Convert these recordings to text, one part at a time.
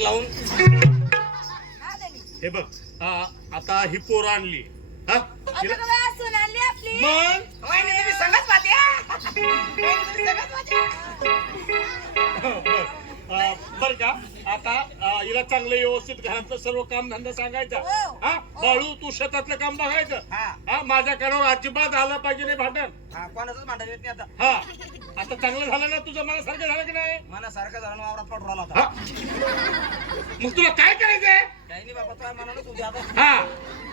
लावून. हा. हे बघ आ, आता ही पोरं आणली. हा? मग? बर आ, बर का? आता हिला चांगलं व्यवस्थित घरातलं सर्व काम धंदा सांगायचा. हो. हा. बाळू तू शेतातलं काम बघायचं. हा. हा माझ्या कानावर अजिबात आलं पाहिजे नाही भांडण. हा कोणाचंच भांडण येत नाही आता. हा. आता चांगलं झालं ना तुझं? मनासारखं झालं की नाही? मनासारखं झालं वावरात पडून राहिला हा. होता मग तुला काय करायचंय? काही नाही बाबा तुला मनानच उद्या आता. हा.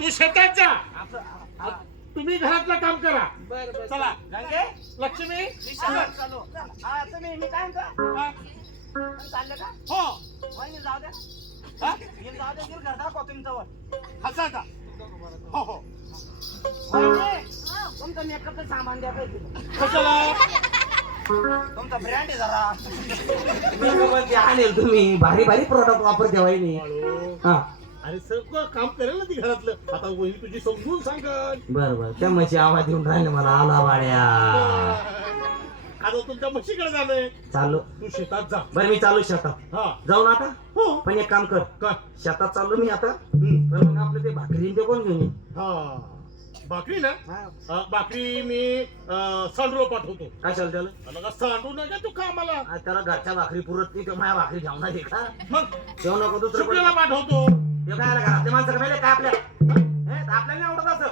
तू शेतात जा. आपलं हा. तुम्ही घरातलं काम करा. बरं चला. गंगे? लक्ष्मी? चालू. हा तुम्ही मी काय म्हणतो? हा. चालले का? हो. वहिनी जाऊ द्या. हा? जाऊ द्या गिर तुमच्यावर हो हो. वहिनी तुमचं मेकअपचं सामान द्या कशाला? तुमचा ब्रँड आहे जरा. मेकअपमध्ये आणेल तुम्ही. भारी भारी प्रोडक्ट वापरते वहिनी. हा. अरे सगळं काम करेल ना ती घरातलं. आता वहिनी तुझी समजून सांगल बर बर. त्या म्हशी आवाज देऊन राहिले मला. आला वाड्या आता तुमच्या म्हशीकडे जाणंय चालू तू शेतात जा. बर मी चालू शेतात. हा. जाऊ ना आता? हो. पण एक काम कर. काय? शेतात चाललो मी आता. हम्म. पण मग आपलं ते भाकरी ते कोण घेऊन? हा. भाकरी ना? हा. अ, भाकरी मी सांडरो पाठवतो कशाला त्याला? मला सांडू नका तू कामाला. आ, त्याला घरच्या भाकरी पुरत नाही तर माझ्या भाकरी घेऊन दे का? मग? जेव्हा नको दुसरं पाठवतो. हे काय आलं घरातले माणसं का माहिती काय आपल्या? हे, आपल्याला नाही आवडत असं.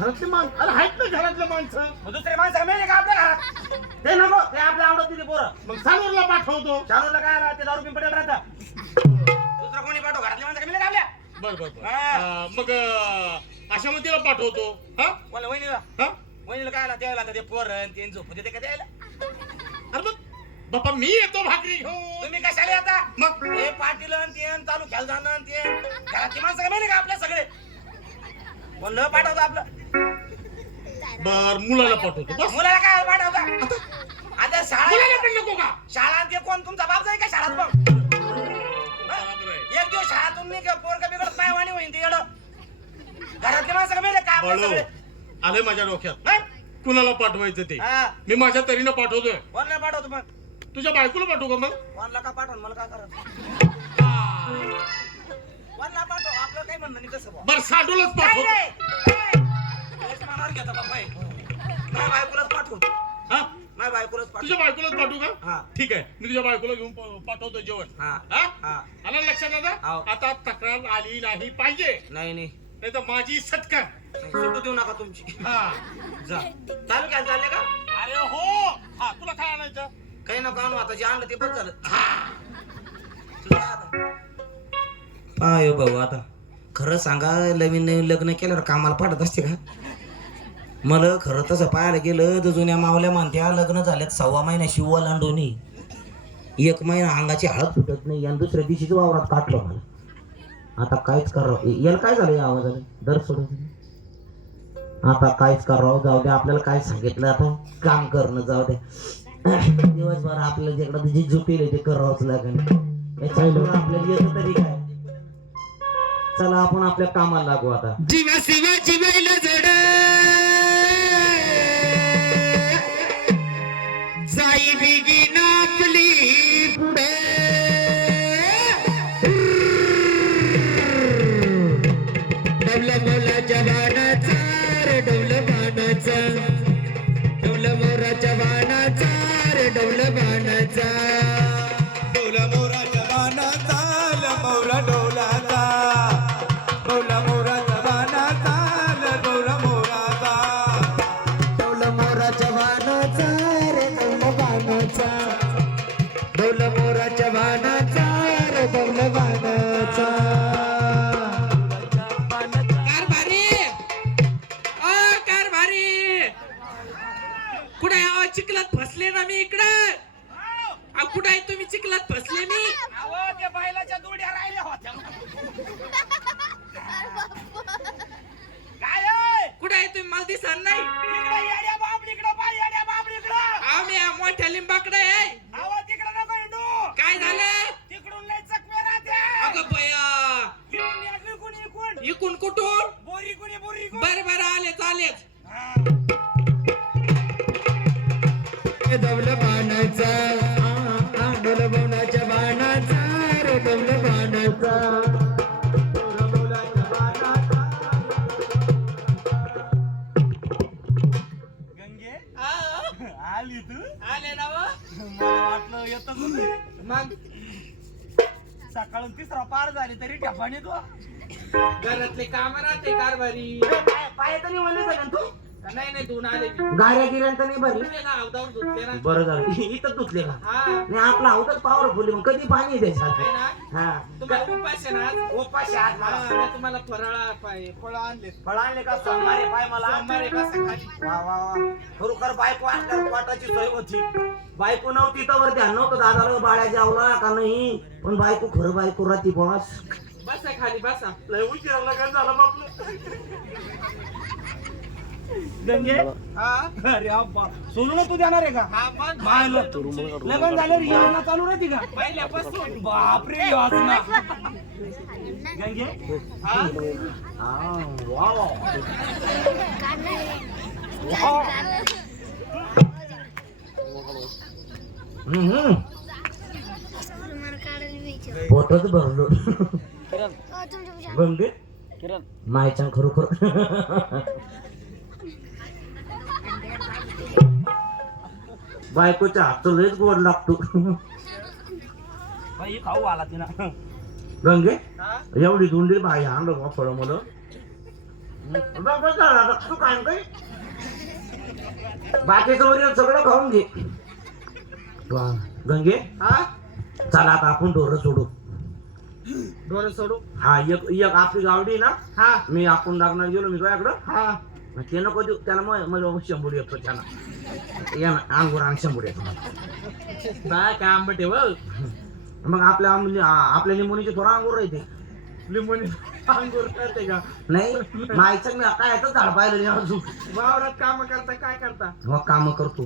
घरातले माणसं अरे आहेत ना घरातले माणसं. मग दुसरे माणसं मिळेल का आपल्या घरात? ते नको. ते आपल्या आवडत नाही ते पोरं. मग सांडूरला पाठवतो. चालूला काय आला ते दारू पिंपडेल राहता. दुसरं कोणी पाठव? घरातल्या माणसं मिळेल का आपल्या? बर बर बर. हा. अ, मग अशा मध्ये पाठवतो. हा? बोला वहिनीला? हा? वहिनीला काय आला? द्यायला आता ते पोरण ते झोपू देते का द्यायला अरे मग बापा मी येतो भाकरी घेऊन. तुम्ही कशाला आता मग? हे पाटील आणि ते आणि चालू खेळ जाणं आणि ते. घरातली माणसं का माहिती का आपल्या सगळे? कोण न पाठवतो आपलं? बर मुलाला पाठवतो बस. मुलाला काय पाठवता? आता शाळा मुलाला पण नको का? शाळा आणि ते कोण? तुमचा बाप जाईल का शाळात मग? बरोबर आहे. एक दिवस शाळातून नाही का पोरका बिघडत नाही वाणी होईन ते येडं. घरातली माणसं का माहिती का? आपल्या बाळू सगळे? आलंय माझ्या डोक्यात. हा? कुणाला पाठवायचं ते? हा. मी माझ्या तरीनं पाठवतोय. कोणाला पाठवतो मग? तुझ्या बायकोला पाठवू का मग? कोणाला का पाठवून मला काय करायचं कोणाला पाठव? आपलं काही म्हणणं नाही कसं बुवा. बर सांडूलाच नाही, मनावर घेता बाप्पा हे. माझ्या बायकोलाच पाठवतो हा? माझ्या बायकोलाच पाठवतो तुझ्या बायकोलाच पाठवू का? हा. ठीक आहे. मी तुझ्या बायकोला घेऊन प- पाठवतो जेवण. हा. हा? हा. आलं लक्षात हाव. दादा आता तक्रार आली नाही पाहिजे. नाही नाही. नाही तर माझी सत्कार सुटू देऊ नका तुमची. हा. जा. काय चालले का? अरे हो. हा तुला काय आणायचं? काही नका आणू आता जे आणलं ते बस झालं. तुझं आता? आयो भाऊ आता. खरं सांगा नवीन नवीन लग्न केल्यावर कामाला पाठत असते का? मला खरं तसं पाहायला गेलं तर जुन्या मावल्या म्हणत्या लग्न झाल्यात सव्वा महिना शिववा लांडोनी एक महिना अंगाची हळद सुटत नाही आणि दुसऱ्या दिवशीच वावरात काटलं मला. आता काहीच करावं. याला काय झालं या आवाजाला दर सोडून. आता काहीच करावं. जाऊ द्या आपल्याला काय सांगितलं आता? काम करणं जाऊ द्या दिवसभर आपल्याला जिकडं जे झुकेल ते करावंच लागेल. याच्या आपल्याला येतं तरी काय? चला आपण आपल्या कामाला लागू आता. जीवा शिवा जिवायला जड. जाई बिगिन आपली पुढे. डवल बोला जवानाचा रे डवल बाणाचा सकाळून तिसरा पार झाली तरी ठपाने तो. घरातले काम राहते कारभारी. पाय तर सगळ्यां तू? नाही नाही धुवून आले मी. गाड्या गिऱ्यांत नाही भरली धुतले ना अवधावून धुतले ना. बरं झालं. इथं धुतले का हा. नाही आपला अवतच पॉवरफुल मग कधी पाणी आहे ना. हा. तुम्हाला उपास आहे ना. आज? उपाशी हात हा, मला मी तुम्हाला फराळा पाय फळ आणले. फळ आणले का? सोमवारी पाय मला सोमवारी कसं खाली वा वा वा. खरोखर बायको असल्यावर पोटाची सोय होती. बायको नव्हती तर ध्यान नव्हतं. दादाला बाळ्या जेवला का नाही? पण बायको खरं बायको राहती बॉस. बसा खाली बसा. लय उशिरा लग्न झालं मग आपलं गंगे हा? अरे अब्बा सोडून तू देणार आहे का? हा लग्न झाल्यावर योजना चालू राहते का? पहिल्यापासून. बापरे योजना गंगे? हा? हा, वा वा. हम्म. पोटच भरलो गंगे मायच्या खरोखर. बायकोच्या हातचं लयच गोड लागतो. बाई खाऊ आला गंगे हा? एवढी धुंडी बाई आणलं बा फळ मला तू काय काय बाकीचं वगैरे सगळं खाऊन घे. वा गंगे हा? चला आता आपण ढोरं सोडू. डोळे सोडू? हा एक एक आपली गावडी ना हा. मी आपण लागणार गेलो मी तुझ्याकडं. हा. ते नको देऊ त्याला मग शंभर येतो त्याला या ना अंगूर शंभर येतो काय काय आंबट आहे मग आपल्या आपल्या लिंबोनीचे थोडा अंगूर राहते लिंबून अंगूर करते का नाही मायचं मी काय याचं झाड पाहिलं वावरात काम करता काय करता मग काम करतो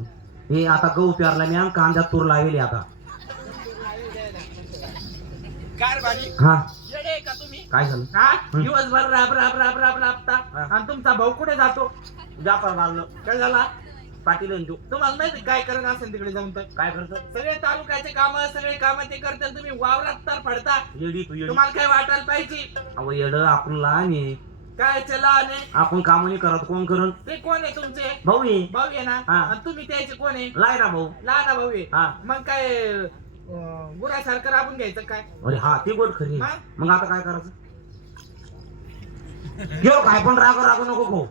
हे आता गहू प्यारला मी आणि कांद्यात तूर लावेली आता कारभारी हा येडे आहे का तुम्ही? काय झालं? हा? दिवसभर राब राब राब राब राबता. हा. आणि तुमचा भाऊ कुठे जातो? जाफर मारलं. काय झाला पाटील तू. तुम्हाला माहिती काय करत असेल तिकडे जाऊन तर? काय करतो सगळे तालुक्याचे काम सगळे काम ते करतात. तुम्ही वावरात तर पडता. येडी तू येडी. तुम्हाला काय वाटायला पाहिजे? अहो येड आपण लहान आहे. काय चला आणि आपण काम नाही करत. कोण करण ते कोण आहे तुमचे? भाऊ आहे. भाऊ आहे ना? हा. आणि तुम्ही त्याचे कोण आहे? लाय ना भाऊ. लहान भाऊ आहे. हा. मग काय अं, गुरासारखं राबून घ्यायचं काय? अरे हा ती गोड खरी? मग आता काय करायचं? घेऊ काय पण राग राग नको खाऊ.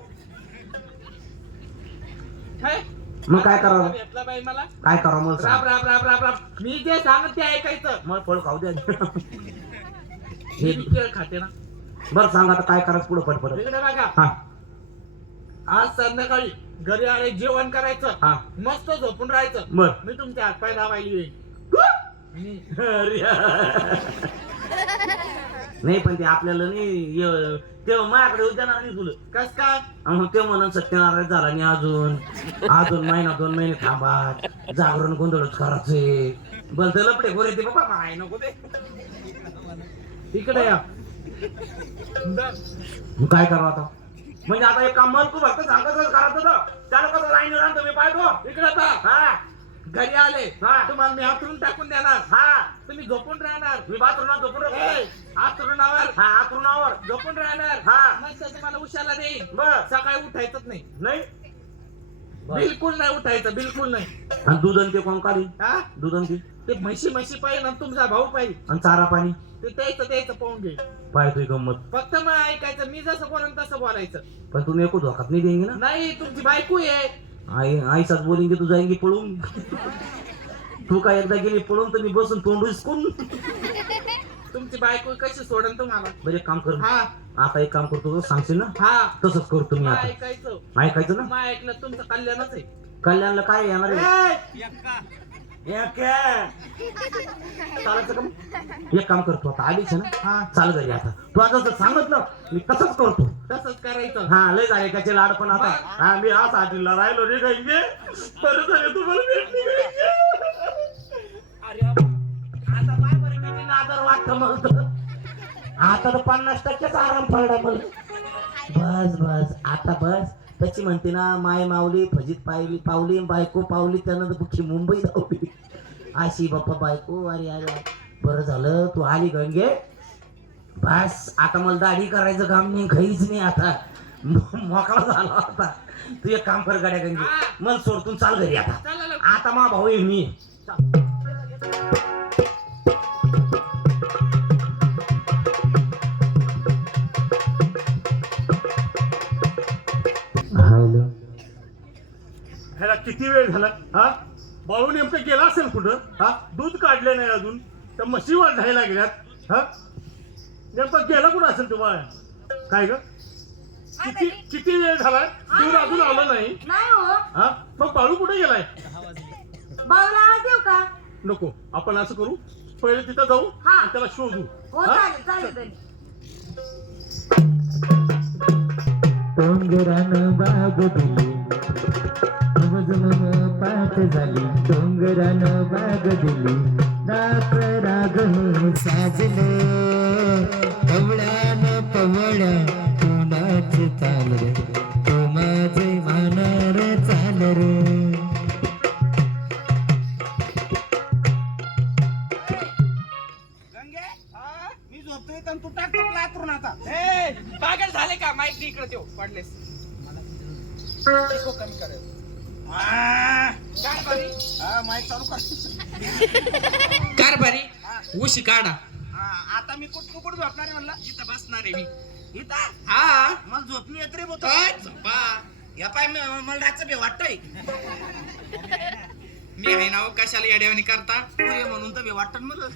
काय मग काय करावं? भेटला बाई मला. काय करावं मला राब सांग. राब राब राब राब मी जे सांगत ते ऐकायचं. मग फळ खाऊ द्या हे मी केळ खाते ना. बरं सांग आता काय करायचं पुढं पटपट. इकडे बघा. हा. आज संध्याकाळी घरी आले जेवण करायचं. हा. मस्त झोपून राहायचं. बर. मी तुमच्या हातपाय दाबायला येईल नाही पण ते आपल्याला नाही य- ते माझ्याकडे उद्या नाही तुला. कस काय? आणि ते म्हणून सत्यनारायण झाला नाही अजून. अजून महिना दोन महिने थांबा जागरण गोंधळच करायचे. बोलत लपडे गोरे ते बाबा माय नको ते. इकडे या. काय करावं आता? म्हणजे आता एक काम मन तू फक्त सांगतच करायचं त्याला कसं लाईन राहतो मी पाहतो इकडे पहा हा. घरी आले. हा. तुम्हाला मी हातरून टाकून देणार. हा. तुम्ही झोपून राहणार. मी बाथरूमात झोपून ए, राहतो हातरुणावर. हा आतरुणावर झोपून राहणार. हा. मस्त तुम्हाला उशाला देईन. बर. सकाळी उठायचंच नाही. नाही? बिलकुल नाही उठायचं बिलकुल नाही. आणि दूध आणि ते कोण काढी हा? दूध आणि ते? ते म्हशी म्हशी पाहिजे आणि तुमचा भाऊ पाहिजे. आणि चारा पाणी? ते त्याचं त्याचं पाहून घे. पाय तुझी गंमत. फक्त मग ऐकायचं मी जसं बोलन तसं बोलायचं. पण तुम्ही एको धोकात नाही देंगे ना? नाही तुमची बायको आहे. आई आईसाच बोलेंगे तू जाएंगे पळून. तू काय एकदा गेली पळून तर मी बसून तोंड उचकून. तुमची बायको कशी सोडन तुम्हाला? बरं एक काम कर. हा. आता एक काम करतो सांगशील ना? हा. तसंच करतो मी मग आता. ऐकायचं. ऐकायचं ना? ऐकलं तुमचं कल्याणच आहे. कल्याणला काय येणार आहे? एक. आहे. चालायचं का मग? एक काम करतो आता आलीच आहे ना? हा. चाल घरी आता. तू आता सांगितलं मी तसंच करतो. तसंच करायचं. हा लय झाले त्याचे लाड पण आता. हा मी आज आजीला राहिलो रे गाईंगे बरं झालं तुम्हाला भेटली. अरे आता काय बरं किती नादर वाटतं तर. आता तर पन्नास टक्केच आराम पडला मला. बस बस. आता बस. त्याची म्हणते ना माय मावली फजित पावली पावली बायको पावली त्यानं तर कुठची मुंबई धावली अशी बाप्पा बायको अरे अरे. बरं झालं तू आली गंगे. बस आता मला दाढी करायचं काम नाही घरीच नाही आता. मोकळा झाला आता तू एक काम कर गाड्या गंगे. मला सोडतून चाल घरी आता. आता मा भाऊ आहे मी. ह्याला किती वेळ झाला? हा? भाऊ नेमकं गेला असेल कुठं? हा? दूध काढलं नाही अजून. तर म्हशी वाढायला गेल्यात हा? नेमकं गेला कुठं असेल तुम्हाला काय ग? किती किती वेळ झालाय दूध अजून आलं नाही. नाही हो. हा? मग बाळू कुठे गेलाय? का? नको. आपण असं करू. पहिले तिथं जाऊ हा. आणि त्याला शोधू. हो हा? चालेल चालेल तरी डोंगरानं बाग दिली झुमझुम पाठ झाली. डोंगरानं बाग दिली राग साजलं. माईक चालू कर. कारभारी उशी काढा. हा, आता मी कुठ कुठ झोपणार आहे म्हणलं? इथं बसणार आहे मी. इथं? हा. मला झोपणी येत रे बोत. काय झोपा. या पाय म- मला डायचं बे वाटतंय. मी आहे ना हो, कशाला येड्यावानी करता? तू ये म्हणून तर बे वाटत मला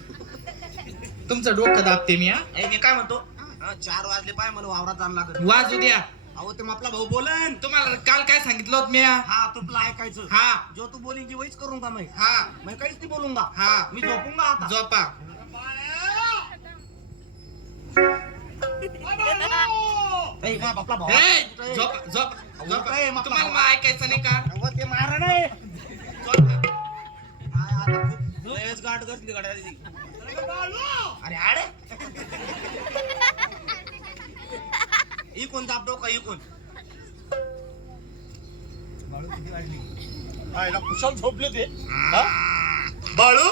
तुमचं डोकं दाबते मी हा. ए, मी काय म्हणतो? हा, चार वाजले पाय मला वावरात जाणं लागत वाजू द्या. अहो ते आपला भाऊ बोलन. तुम्हाला काल काय सांगितलं होतं मी हा? तुला ऐकायचं. हा. जो तू बोलेंगी वहीच करूंगा मैं हा. मैं काहीच नाही बोलूंगा हा. मी झोपूंगा आता. झोपा. तुम्हाला ऐकायचं नाही का? ते मारा नाही. गाठ अरे आडे. कोण दाब डोका ही कोण? आईला कुशाल झोपले ते. हा? बाळू?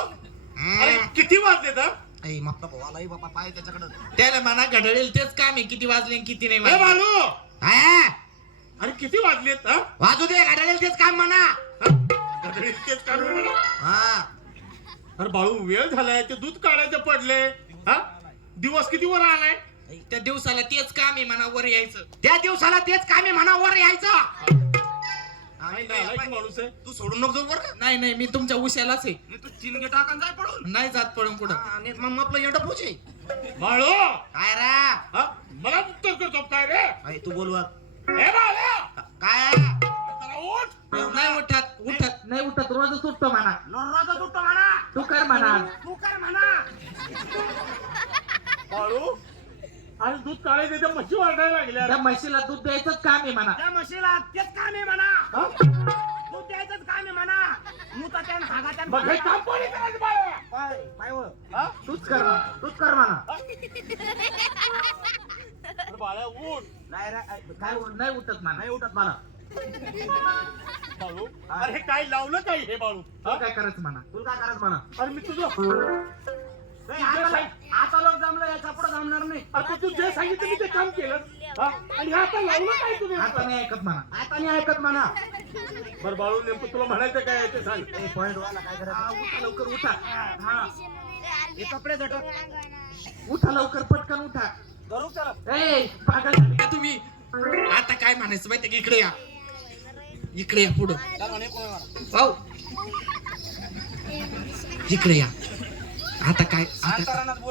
अरे किती वाजले तर? ऐ मापला भाऊ आलाही बापा पाय त्याच्याकडं. त्याला म्हणा घडळेल तेच काम आहे. किती वाजले आणि किती नाही ए वाजले. बाळू! काय अरे किती वाजलेत हा? वाजू दे गाड्याला तेच काम म्हणा. हा? घड्याळी तेच काढून म्हणा. हा. अरे बाळू वेळ झालाय ते दूध काढायचं पडले हा? दिवस किती वर आलाय? त्या दिवसाला तेच काम आहे म्हणा वर यायचं. त्या दिवसाला तेच काम आहे म्हणा वर यायचं नाही, नालायक माणूस आहे? तू सोडून नको जाऊ बरं. का नाही नाही मी तुमच्या उशालाच आहे. नाही तू चिनगे टाकन जाय पडून नाही जात पडून कुठं. आणि मग आपलं एवढं पोचे बाळू काय रा? हा मला उत्तर करतो काय रे? अरे तू बोलवा. काय? जरा उठ! नाही उठत उठत. नाही उठत रोज सुटतो म्हणा. लोर्राचा तुटतो म्हणा. तू कर म्हणा. तू कर म्हणा. बाळू आणि दूध काढायचं त्या म्हशी वाढायला लागल्या. त्या म्हशीला दूध द्यायचंच काम आहे म्हणा. त्या म्हशीला तेच काम आहे म्हणा. हा? तू द्यायचंच काम आहे म्हणा. हागात्यान मग हे काम कोणी करायचं बाळू? पाय पाय वर. हा? तूच कर म्हणा. तूच कर म्हणा. अरे बाळा उठ नाही रे, ऐ, काय? नाही उठत म्हणा. नाही उठत. म्हणा. बाळू अरे हे काय लावलं काय हे बाळू? हा? काय करायचं म्हणा? तुला काय करायचं म्हणा? अरे मी तुझं आता आता लोक जमलं याच्यापुढे जमणार नाही. आता तू जे सांगितलं मी ते काम केलं. हा? आणि हे आता लावलं काय तुम्ही आता नाही ऐकत म्हणा. आता नाही ऐकत म्हणा. बरं बाळू नेमकं तुला म्हणायचं काय आहे ते सांग. पॉइंट वाला काय हा, करायचं उठा लवकर उठा. हा. हे कपडे झटक उठा लवकर पटकन उठा. धरू त्याला ए पागल झाले का तुम्ही? आता काय म्हणायचं माहिती का? इकडे या. इकडे या पुढं. इकडे या. आता काय.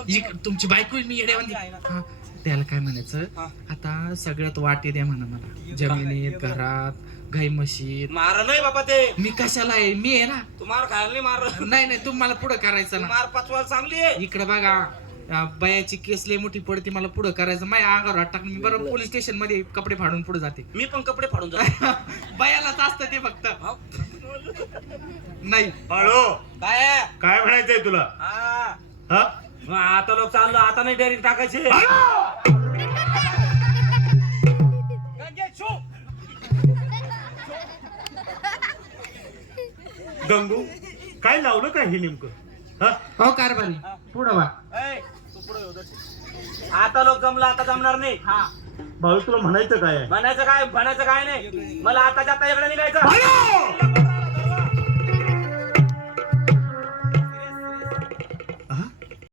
इक- तुमची बायको आहे, मी येड्यावानी हा, त्याला काय म्हणायचं? हा. आता सगळ्यात वाटे द्या म्हणा मला. जमिनीत घरात गाई म्हशीत मार नाही बाबा ते. मी कशाला आहे? मी आहे ना. तू मार खायला नाही मार. नाही नाही तुम्हाला पुढं करायचं ना. मार पाचवायला चांगली आहे. इकडे बघा अं, बायाची केस लय मोठी पडते मला पुढं करायचं. माझ्या अंगावर हात टाकून मी बरोबर पोलीस स्टेशनमध्ये कपडे फाडून पुढे जाते. मी पण कपडे फाडून जातो. बायालाच असतं ते फक्त. नाही. बाळू. काय? काय म्हणायचंय तुला? हा. हा? मग आता लोक चाललो आता नाही डायरेक्ट टाकायचे. गंगू काय लावलं काय हे नेमकं? हा? हो कारभारी. पुढं वा. ए, तू पुढे येऊ दे. आता लोक जमला आता जमणार नाही. हा. बाळू तुला म्हणायचं काय आहे? म्हणायचं काय म्हणायचं काय नाही. मला आता जाता इकडे निघायचं!